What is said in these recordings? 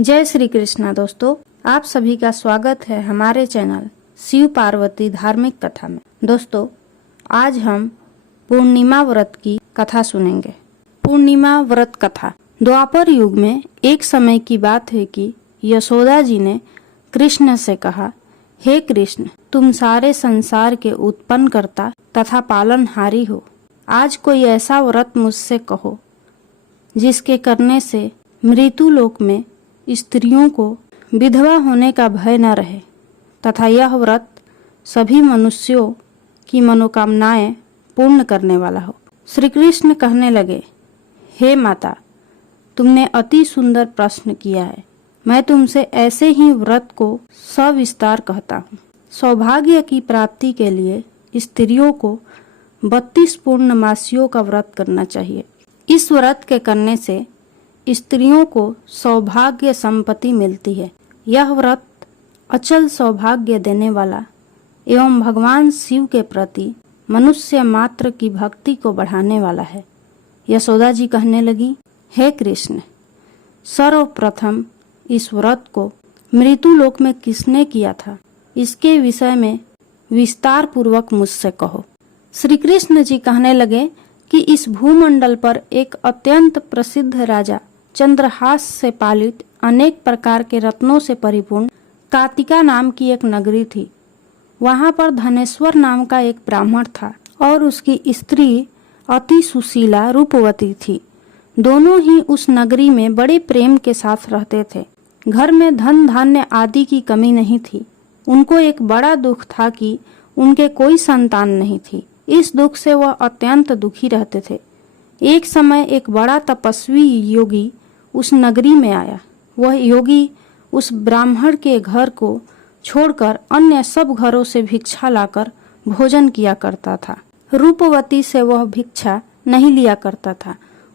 जय श्री कृष्णा दोस्तों, आप सभी का स्वागत है हमारे चैनल शिव पार्वती धार्मिक कथा में। दोस्तों, आज हम पूर्णिमा व्रत की कथा सुनेंगे। पूर्णिमा व्रत कथा। द्वापर युग में एक समय की बात है कि यशोदा जी ने कृष्ण से कहा, हे कृष्ण, तुम सारे संसार के उत्पन्न करता तथा पालनहारी हो। आज कोई ऐसा व्रत मुझसे कहो जिसके करने से मृत्यु लोक में स्त्रियों को विधवा होने का भय न रहे तथा यह व्रत सभी मनुष्यों की मनोकामनाएं पूर्ण करने वाला हो। श्री कृष्ण कहने लगे, हे माता, तुमने अति सुंदर प्रश्न किया है। मैं तुमसे ऐसे ही व्रत को सविस्तार कहता हूँ। सौभाग्य की प्राप्ति के लिए स्त्रियों को 32 पूर्णमासियों का व्रत करना चाहिए। इस व्रत के करने से स्त्रियों को सौभाग्य संपत्ति मिलती है। यह व्रत अचल सौभाग्य देने वाला एवं भगवान शिव के प्रति मनुष्य मात्र की भक्ति को बढ़ाने वाला है। यशोदा जी कहने लगी, हे कृष्ण, सर्वप्रथम इस व्रत को मृत्यु लोक में किसने किया था, इसके विषय में विस्तार पूर्वक मुझसे कहो। श्री कृष्ण जी कहने लगे कि इस भूमंडल पर एक अत्यंत प्रसिद्ध राजा चंद्रहास से पालित अनेक प्रकार के रत्नों से परिपूर्ण कातिका नाम की एक नगरी थी। वहां पर धनेश्वर नाम का एक ब्राह्मण था और उसकी स्त्री अति सुशीला रूपवती थी। दोनों ही उस नगरी में बड़े प्रेम के साथ रहते थे। घर में धन धान्य आदि की कमी नहीं थी। उनको एक बड़ा दुख था कि उनके कोई संतान नहीं थी। इस दुख से वह अत्यंत दुखी रहते थे। एक समय एक बड़ा तपस्वी योगी उस नगरी में आया। वह योगी उस ब्राह्मण के घर को छोड़कर अन्य सब घरों से भिक्षा लाकर भोजन किया करता था। रूपवती से वह भिक्षा नहीं लिया करता था।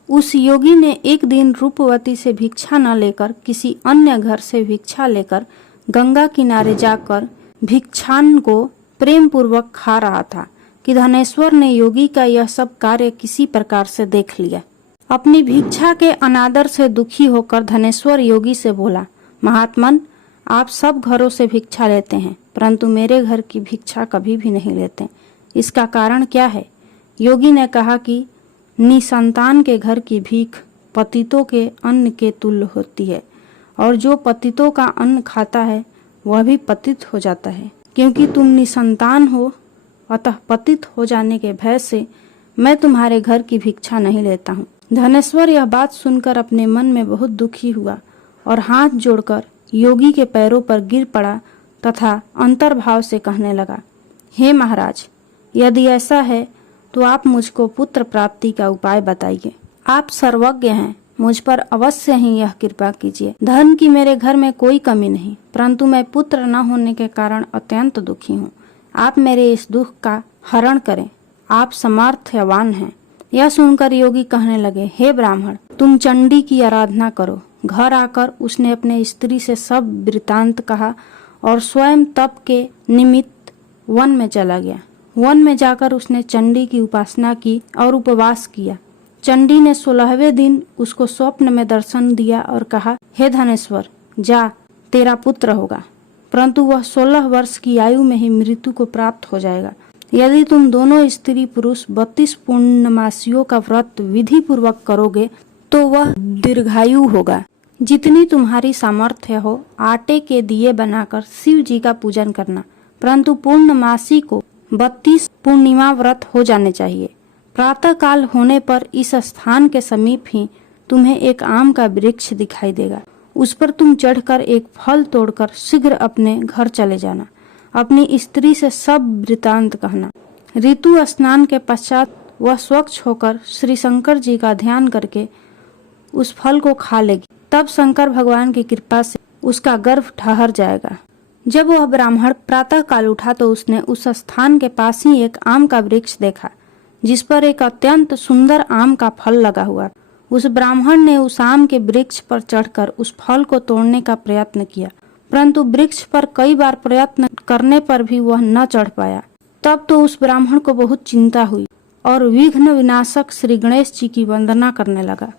उस योगी ने एक दिन रूपवती से भिक्षा न लेकर किसी अन्य घर से भिक्षा लेकर गंगा किनारे जाकर भिक्षान को प्रेम पूर्वक खा रहा था कि धनेश्वर ने योगी का यह सब कार्य किसी प्रकार से देख लिया। अपनी भिक्षा के अनादर से दुखी होकर धनेश्वर योगी से बोला, महात्मन, आप सब घरों से भिक्षा लेते हैं परंतु मेरे घर की भिक्षा कभी भी नहीं लेते। इसका कारण क्या है? योगी ने कहा कि निसंतान के घर की भीख पतितों के अन्न के तुल्य होती है और जो पतितों का अन्न खाता है वह भी पतित हो जाता है। क्योंकि तुम निसंतान हो, अतः पतित हो जाने के भय से मैं तुम्हारे घर की भिक्षा नहीं लेता हूँ। धनेश्वर यह बात सुनकर अपने मन में बहुत दुखी हुआ और हाथ जोड़कर योगी के पैरों पर गिर पड़ा तथा अंतर्भाव से कहने लगा, हे महाराज, यदि ऐसा है तो आप मुझको पुत्र प्राप्ति का उपाय बताइए। आप सर्वज्ञ हैं, मुझ पर अवश्य ही यह कृपा कीजिए। धन की मेरे घर में कोई कमी नहीं, परंतु मैं पुत्र न होने के कारण अत्यंत दुखी हूँ। आप मेरे इस दुख का हरण करें, आप समर्थवान हैं। यह सुनकर योगी कहने लगे, हे ब्राह्मण, तुम चंडी की आराधना करो। घर आकर उसने अपने स्त्री से सब वृतांत कहा और स्वयं तप के निमित्त वन में चला गया। वन में जाकर उसने चंडी की उपासना की और उपवास किया। चंडी ने 16वें दिन उसको स्वप्न में दर्शन दिया और कहा, हे धनेश्वर, जा, तेरा पुत्र होगा, परंतु वह 16 वर्ष की आयु में ही मृत्यु को प्राप्त हो जाएगा। यदि तुम दोनों स्त्री पुरुष 32 पूर्णमासियों का व्रत विधि पूर्वक करोगे तो वह दीर्घायु होगा। जितनी तुम्हारी सामर्थ्य हो आटे के दिए बनाकर शिव जी का पूजन करना, परंतु पूर्णमासी को 32 पूर्णिमा व्रत हो जाने चाहिए। प्रातः काल होने पर इस स्थान के समीप ही तुम्हें एक आम का वृक्ष दिखाई देगा। उस पर तुम चढ़कर एक फल तोड़कर शीघ्र अपने घर चले जाना। अपनी स्त्री से सब वृतांत कहना। ऋतु स्नान के पश्चात वह स्वच्छ होकर श्री शंकर जी का ध्यान करके उस फल को खा लेगी। तब शंकर भगवान की कृपा से उसका गर्भ ठहर जाएगा। जब वह ब्राह्मण प्रातः काल उठा तो उसने उस स्थान के पास ही एक आम का वृक्ष देखा जिस पर एक अत्यंत सुंदर आम का फल लगा हुआ। उस ब्राह्मण ने उस आम के वृक्ष पर चढ़कर उस फल को तोड़ने का प्रयत्न किया, परंतु वृक्ष पर कई बार प्रयत्न करने पर भी वह न चढ़ पाया। तब तो उस ब्राह्मण को बहुत चिंता हुई और विघ्न विनाशक श्री गणेश जी की वंदना करने लगा।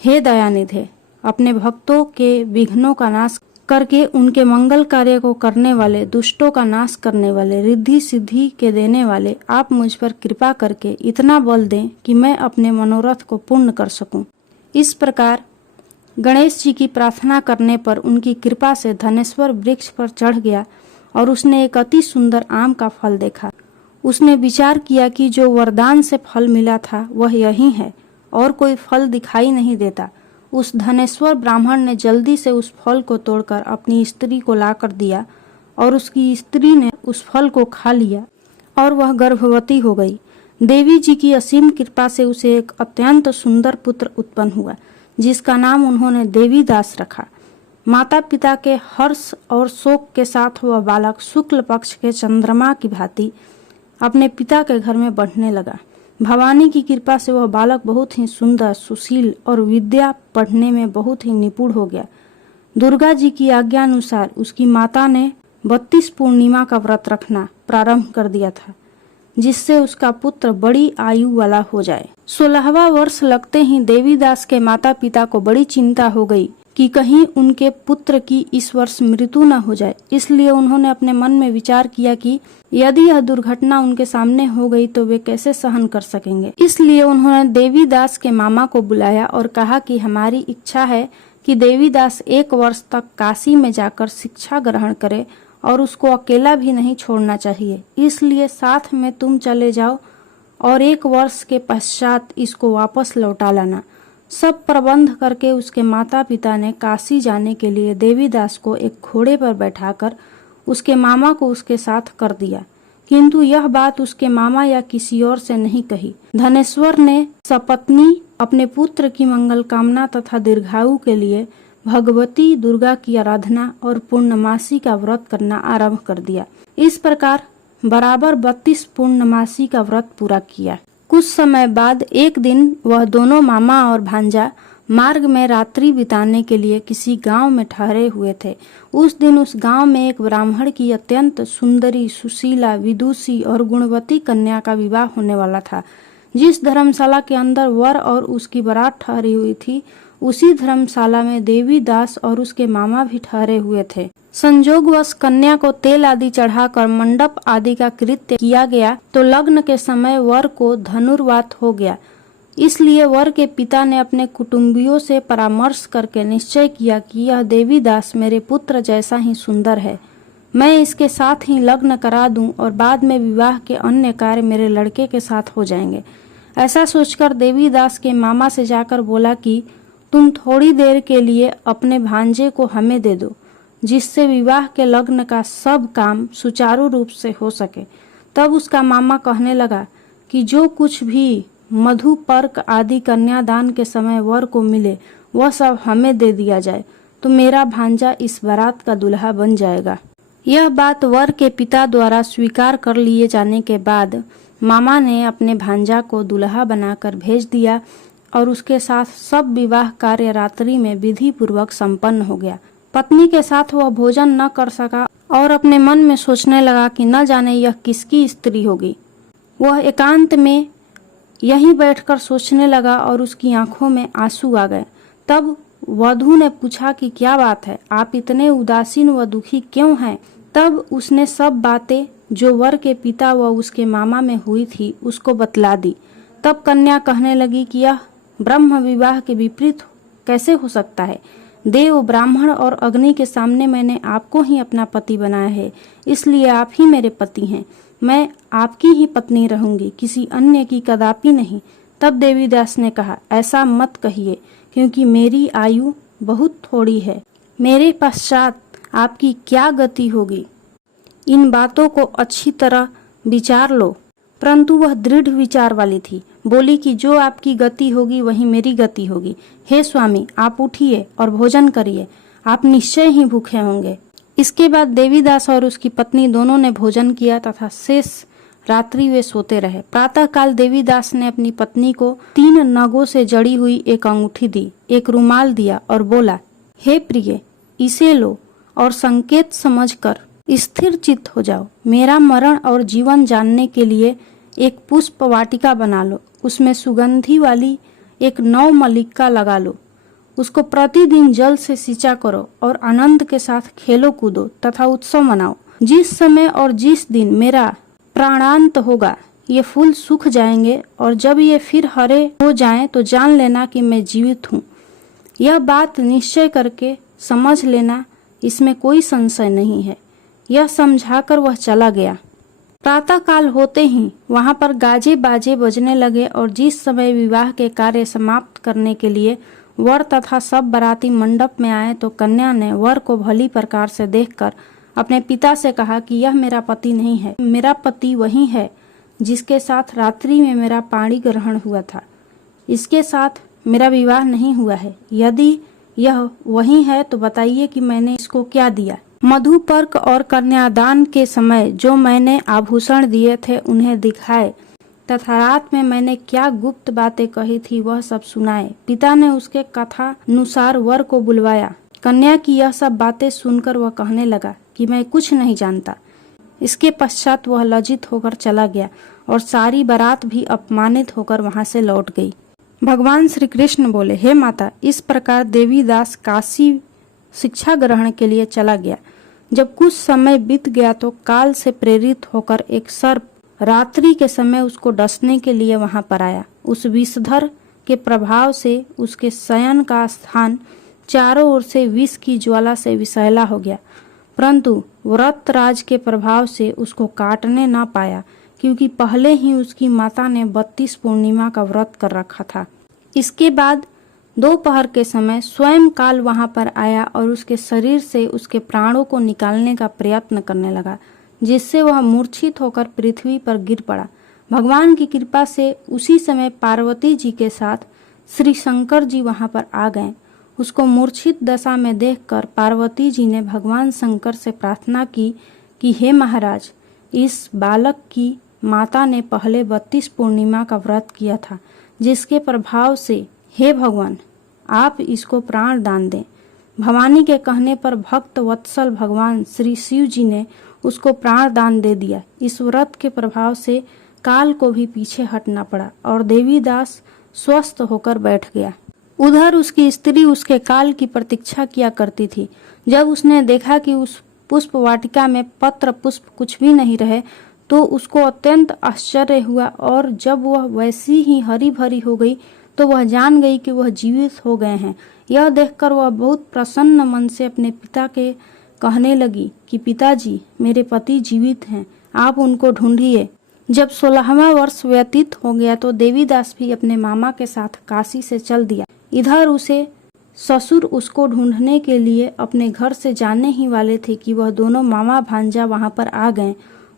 हे दयानिधे, अपने भक्तों के विघ्नों का नाश करके उनके मंगल कार्य को करने वाले, दुष्टों का नाश करने वाले, रिद्धि सिद्धि के देने वाले, आप मुझ पर कृपा करके इतना बल दें कि मैं अपने मनोरथ को पूर्ण कर सकूं। इस प्रकार गणेश जी की प्रार्थना करने पर उनकी कृपा से धनेश्वर वृक्ष पर चढ़ गया और उसने एक अति सुंदर आम का फल देखा। उसने विचार किया कि जो वरदान से फल मिला था वह यही है और कोई फल दिखाई नहीं देता। उस धनेश्वर ब्राह्मण ने जल्दी से उस फल को तोड़कर अपनी स्त्री को लाकर दिया और उसकी स्त्री ने उस फल को खा लिया और वह गर्भवती हो गई। देवी जी की असीम कृपा से उसे एक अत्यंत सुंदर पुत्र उत्पन्न हुआ, जिसका नाम उन्होंने देवीदास रखा। माता पिता के हर्ष और शोक के साथ वह बालक शुक्ल पक्ष के चंद्रमा की भांति अपने पिता के घर में बढ़ने लगा। भवानी की कृपा से वह बालक बहुत ही सुंदर, सुशील और विद्या पढ़ने में बहुत ही निपुण हो गया। दुर्गा जी की आज्ञा अनुसार उसकी माता ने 32 पूर्णिमा का व्रत रखना प्रारंभ कर दिया था, जिससे उसका पुत्र बड़ी आयु वाला हो जाए। 16वां वर्ष लगते ही देवीदास के माता पिता को बड़ी चिंता हो गई कि कहीं उनके पुत्र की इस वर्ष मृत्यु न हो जाए। इसलिए उन्होंने अपने मन में विचार किया कि यदि यह दुर्घटना उनके सामने हो गई तो वे कैसे सहन कर सकेंगे। इसलिए उन्होंने देवीदास के मामा को बुलाया और कहा कि हमारी इच्छा है कि देवीदास 1 वर्ष तक काशी में जाकर शिक्षा ग्रहण करे और उसको अकेला भी नहीं छोड़ना चाहिए। इसलिए साथ में तुम चले जाओ और 1 वर्ष के पश्चात इसको वापस लौटा लाना। सब प्रबंध करके उसके माता पिता ने काशी जाने के लिए देवीदास को एक घोड़े पर बैठाकर उसके मामा को उसके साथ कर दिया, किंतु यह बात उसके मामा या किसी और से नहीं कही। धनेश्वर ने सपत्नी अपने पुत्र की मंगल कामना तथा दीर्घायु के लिए भगवती दुर्गा की आराधना और पूर्णमासी का व्रत करना आरंभ कर दिया। इस प्रकार बराबर 32 पूर्णमासी का व्रत पूरा किया। कुछ समय बाद एक दिन वह दोनों मामा और भांजा मार्ग में रात्रि बिताने के लिए किसी गांव में ठहरे हुए थे। उस दिन उस गांव में एक ब्राह्मण की अत्यंत सुंदरी, सुशीला, विदुषी और गुणवती कन्या का विवाह होने वाला था। जिस धर्मशाला के अंदर वर और उसकी बारात ठहरी हुई थी, उसी धर्मशाला में देवीदास और उसके मामा भी ठहरे हुए थे। संजोगवश कन्या को तेल आदि चढ़ाकर मंडप आदि का कृत्य किया गया तो लग्न के समय वर को धनुर्वात हो गया। इसलिए वर के पिता ने अपने कुटुंबियों से परामर्श करके निश्चय किया कि यह देवीदास मेरे पुत्र जैसा ही सुंदर है, मैं इसके साथ ही लग्न करा दूं और बाद में विवाह के अन्य कार्य मेरे लड़के के साथ हो जाएंगे। ऐसा सोचकर देवीदास के मामा से जाकर बोला कि तुम थोड़ी देर के लिए अपने भांजे को हमें दे दो, जिससे विवाह के लग्न का सब काम सुचारू रूप से हो सके। तब उसका मामा कहने लगा कि जो कुछ भी मधु पर्क आदि कन्यादान के समय वर को मिले वह सब हमें दे दिया जाए, तो मेरा भांजा इस बारात का दूल्हा बन जाएगा। यह बात वर के पिता द्वारा स्वीकार कर लिए जाने के बाद मामा ने अपने भांजा को दूल्हा बनाकर भेज दिया और उसके साथ सब विवाह कार्य रात्रि में विधि पूर्वक संपन्न हो गया। पत्नी के साथ वह भोजन न कर सका और अपने मन में सोचने लगा कि न जाने यह किसकी स्त्री होगी। वह एकांत में यहीं बैठकर सोचने लगा और उसकी आंखों में आंसू आ गए। तब वधू ने पूछा कि क्या बात है, आप इतने उदासीन व दुखी क्यों हैं? तब उसने सब बातें जो वर के पिता व उसके मामा में हुई थी उसको बतला दी। तब कन्या कहने लगी कि यह ब्रह्म विवाह के विपरीत कैसे हो सकता है? देव, ब्राह्मण और अग्नि के सामने मैंने आपको ही अपना पति बनाया है, इसलिए आप ही मेरे पति हैं। मैं आपकी ही पत्नी रहूंगी, किसी अन्य की कदापि नहीं। तब देवीदास ने कहा, ऐसा मत कहिए, क्योंकि मेरी आयु बहुत थोड़ी है। मेरे पश्चात आपकी क्या गति होगी, इन बातों को अच्छी तरह विचार लो। परंतु वह दृढ़ विचार वाली थी। बोली कि जो आपकी गति होगी वही मेरी गति होगी। हे स्वामी, आप उठिए और भोजन करिए, आप निश्चय ही भूखे होंगे। इसके बाद देवीदास और उसकी पत्नी दोनों ने भोजन किया तथा शेष रात्रि वे सोते रहे। प्रातः काल देवीदास ने अपनी पत्नी को 3 नगों से जड़ी हुई एक अंगूठी दी, एक रुमाल दिया और बोला, हे प्रिय, इसे लो और संकेत समझकर स्थिर चित्त हो जाओ। मेरा मरण और जीवन जानने के लिए एक पुष्प वाटिका बना लो, उसमें सुगंधी वाली एक 9 मल्लिका लगा लो। उसको प्रतिदिन जल से सिंचा करो और आनंद के साथ खेलो कूदो तथा उत्सव मनाओ। जिस समय और जिस दिन मेरा प्राणांत होगा ये फूल सूख जाएंगे और जब ये फिर हरे हो जाएं तो जान लेना कि मैं जीवित हूँ। यह बात निश्चय करके समझ लेना, इसमें कोई संशय नहीं है। यह समझाकर वह चला गया। प्रातः काल होते ही वहां पर गाजे बाजे बजने लगे और जिस समय विवाह के कार्य समाप्त करने के लिए वर तथा सब बाराती मंडप में आए तो कन्या ने वर को भली प्रकार से देखकर अपने पिता से कहा कि यह मेरा पति नहीं है, मेरा पति वही है जिसके साथ रात्रि में मेरा पाणी ग्रहण हुआ था। इसके साथ मेरा विवाह नहीं हुआ है। यदि यह वही है तो बताइए कि मैंने इसको क्या दिया। मधुपर्क और कन्यादान के समय जो मैंने आभूषण दिए थे उन्हें दिखाए तथा रात में मैंने क्या गुप्त बातें कही थी वह सब सुनाए। पिता ने उसके कथानुसार वर को बुलवाया। कन्या की यह सब बातें सुनकर वह कहने लगा कि मैं कुछ नहीं जानता। इसके पश्चात वह लज्जित होकर चला गया और सारी बारात भी अपमानित होकर वहां से लौट गई। भगवान श्री कृष्ण बोले, हे माता, इस प्रकार देवीदास काशी शिक्षा ग्रहण के लिए चला गया। जब कुछ समय बीत गया तो काल से प्रेरित होकर एक सर्प रात्रि के समय उसको डसने के लिए वहां पर आया। उस विषधर के प्रभाव से उसके शयन का स्थान चारों ओर से विष की ज्वाला से विषैला हो गया, परंतु व्रतराज के प्रभाव से उसको काटने न पाया, क्योंकि पहले ही उसकी माता ने 32 पूर्णिमा का व्रत कर रखा था। इसके बाद दोपहर के समय स्वयं काल वहां पर आया और उसके शरीर से उसके प्राणों को निकालने का प्रयत्न करने लगा, जिससे वह मूर्छित होकर पृथ्वी पर गिर पड़ा। भगवान की कृपा से उसी समय पार्वती जी के साथ श्री शंकर जी वहां पर आ गए। उसको मूर्छित दशा में देखकर पार्वती जी ने भगवान शंकर से प्रार्थना की कि हे महाराज, इस बालक की माता ने पहले 32 पूर्णिमा का व्रत किया था, जिसके प्रभाव से हे भगवान आप इसको प्राण दान दें। भवानी के कहने पर भक्त वत्सल भगवान श्री शिव जी ने उसको प्राण दान दे दिया। इस व्रत के प्रभाव से काल को भी पीछे हटना पड़ा और देवीदास स्वस्थ होकर बैठ गया। उधर उसकी स्त्री उसके काल की प्रतीक्षा किया करती थी। जब उसने देखा कि उस पुष्प वाटिका में पत्र पुष्प कुछ भी नहीं रहे तो उसको अत्यंत आश्चर्य हुआ और जब वह वैसी ही हरी भरी हो गई तो वह जान गई कि वह जीवित हो गए हैं। यह देखकर वह बहुत प्रसन्न मन से अपने पिता के कहने लगी कि पिताजी, मेरे पति जीवित हैं, आप उनको ढूंढिए। जब 16वां वर्ष व्यतीत हो गया तो देवीदास भी अपने मामा के साथ काशी से चल दिया। इधर उसे ससुर उसको ढूंढने के लिए अपने घर से जाने ही वाले थे कि वह दोनों मामा भांजा वहां पर आ गए।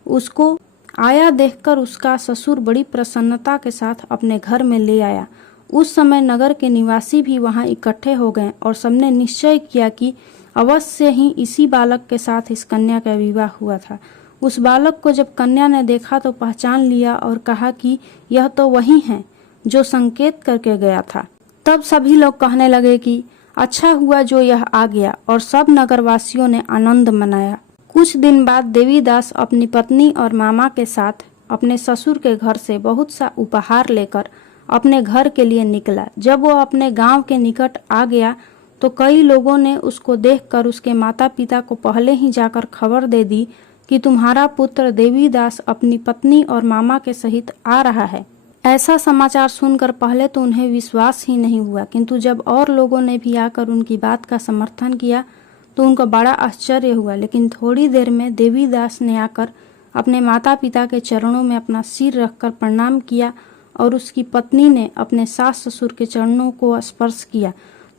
उसको आया देखकर उसका ससुर बड़ी प्रसन्नता के साथ अपने घर में ले आया। उस समय नगर के निवासी भी वहां इकट्ठे हो गए और सबने निश्चय किया कि अवश्य ही इसी बालक के साथ इस कन्या का विवाह हुआ था। उस बालक को जब कन्या ने देखा तो पहचान लिया और कहा कि यह तो वही है जो संकेत करके गया था। तब सभी लोग कहने लगे कि अच्छा हुआ जो यह आ गया, और सब नगरवासियों ने आनंद मनाया। कुछ दिन बाद देवीदास अपनी पत्नी और मामा के साथ अपने ससुर के घर से बहुत सा उपहार लेकर अपने घर के लिए निकला। जब वो अपने गांव के निकट आ गया तो कई लोगों ने उसको देखकर उसके माता पिता को पहले ही जाकर खबर दे दी कि तुम्हारा पुत्र देवीदास अपनी पत्नी और मामा के सहित आ रहा है। ऐसा समाचार सुनकर पहले तो उन्हें विश्वास ही नहीं हुआ, किंतु जब और लोगों ने भी आकर उनकी बात का समर्थन किया तो उनको बड़ा आश्चर्य हुआ। लेकिन थोड़ी देर में देवीदास ने आकर अपने माता पिता के चरणों में अपना सिर रखकर प्रणाम किया और उसकी पत्नी ने अपने सास ससुर के चरणों को स्पर्श किया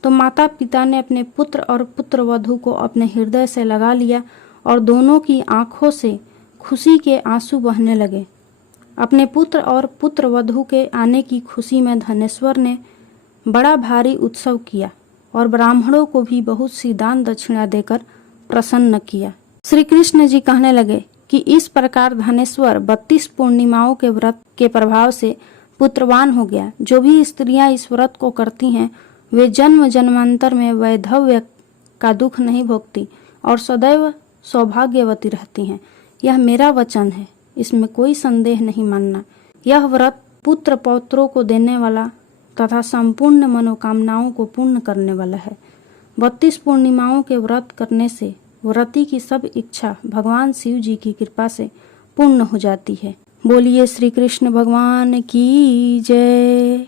तो माता पिता ने अपने पुत्र और पुत्रवधू को अपने हृदय से लगा लिया और दोनों की आंखों से खुशी के आंसू बहने लगे। अपने पुत्र और पुत्रवधू के आने की खुशी में धनेश्वर ने बड़ा भारी उत्सव किया और ब्राह्मणों को भी बहुत सी दान दक्षिणा देकर प्रसन्न किया। श्री कृष्ण जी कहने लगे कि इस प्रकार धनेश्वर 32 पूर्णिमाओं के व्रत के प्रभाव से पुत्रवान हो गया। जो भी स्त्रियां इस व्रत को करती हैं वे जन्म जन्मांतर में वैधव्य का दुख नहीं भोगती और सदैव सौभाग्यवती रहती हैं। यह मेरा वचन है, इसमें कोई संदेह नहीं मानना। यह व्रत पुत्र पौत्रों को देने वाला तथा संपूर्ण मनोकामनाओं को पूर्ण करने वाला है। 32 पूर्णिमाओं के व्रत करने से व्रती की सब इच्छा भगवान शिव जी की कृपा से पूर्ण हो जाती है। बोलिए श्री कृष्ण भगवान की जय।